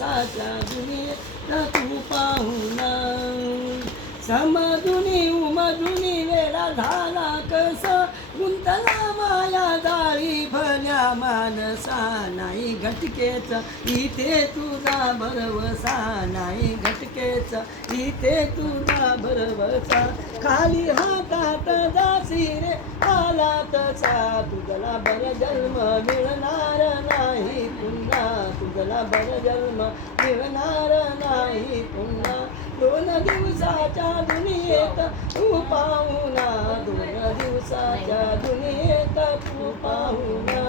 साचा दुनियेत तू पाहुणा. समजुनी उमधुनी वेळा झाला कसा? गुंतला माया जाळी भल्या मानसा. नाही घटकेच इथे तुझा भरवसा. नाही घटकेच इथे तुझा भरवसा. खाली हातात जासी रे आला तसा. तुझला बर जन्म मिळणार तुझला बर जन्म मिळणार नाही पुन्हा. दोन दिवसाच्या दुनियेत तू पाहुणा दोन दिवसाच्या दुनियेत तू पाहुणा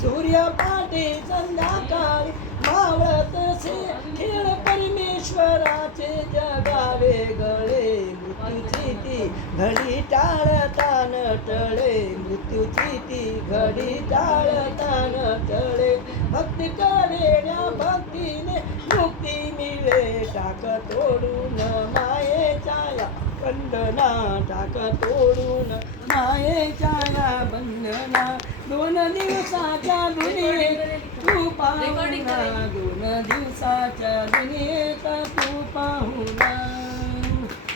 सूर्य पाटे संध्याकाळी मावळत से खेळ परमेश्वराचे जगावे गळे. मृत्यूची ती घडी टाळता न टळे मृत्यूची ती घडी टाळता न टळे भक्ती करेल्या भक्तीने मुक्ती मिळे टाक तोडून मायेच्या या बंधना टाक तोडून मायेच्या या बंधना दोन दिवसाच्या दुनियेत तू पाहुणा दोन दिवसाच्या दुनियेत तू पाहुणा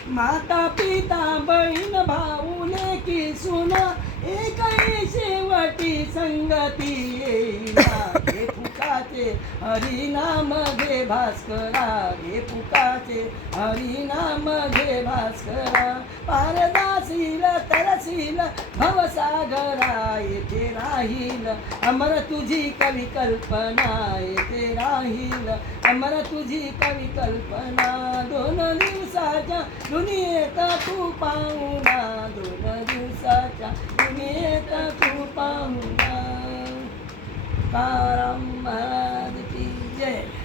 माता पिता बहीण भाऊ लेकी सुना एकही शेवटी संगती फुकाचे हरिनाम घे भास्करा घे फुकाचे हरिनाम घे भास्करा पारदासील तरसील भवसागरा येथे राहील. अमर तुझी कवी कल्पना येथे राहील. अमर तुझी कवी कल्पना दोन दिवसाच्या दुनियेत तू पाहुणा दोन दिवसाच्या दुनियेत तू पाहुणा काराम Yeah.